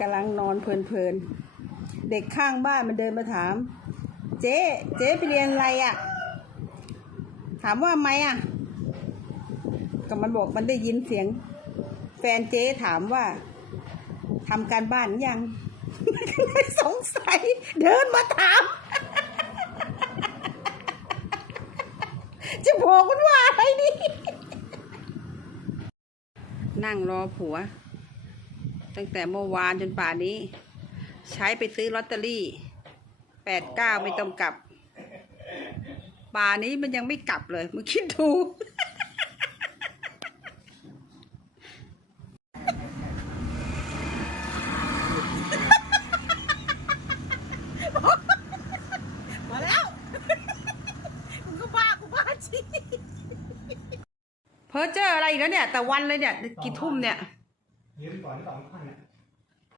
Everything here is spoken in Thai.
กำลังนอนเพลินๆ เด็กข้างบ้านมันเดินมาถาม เจ๊ เจ๊ไปเรียนอะไรอะ่ะ ถามว่าไหมอะ ก็มันบอกมันได้ยินเสียง แฟนเจ๊ถามว่าทำการบ้านยังเลยสงสัย เดินมาถาม จะบอกมันว่าอะไรนี่นั่งรอผัว ตั้งแต่เมื่อวานจนป่านนี้ ใช้ไปซื้อลอตเตอรี่แปดเก้าไม่ต้องกลับ ป่านี้มันยังไม่กลับเลยมึงคิดดูมาแล้วมึงก็บ้ากูบ้าจริงเพอเจออะไรอีกแล้วเนี่ย แต่วันเลยเนี่ย กี่ทุ่มเนี่ย 你们把领导们看见。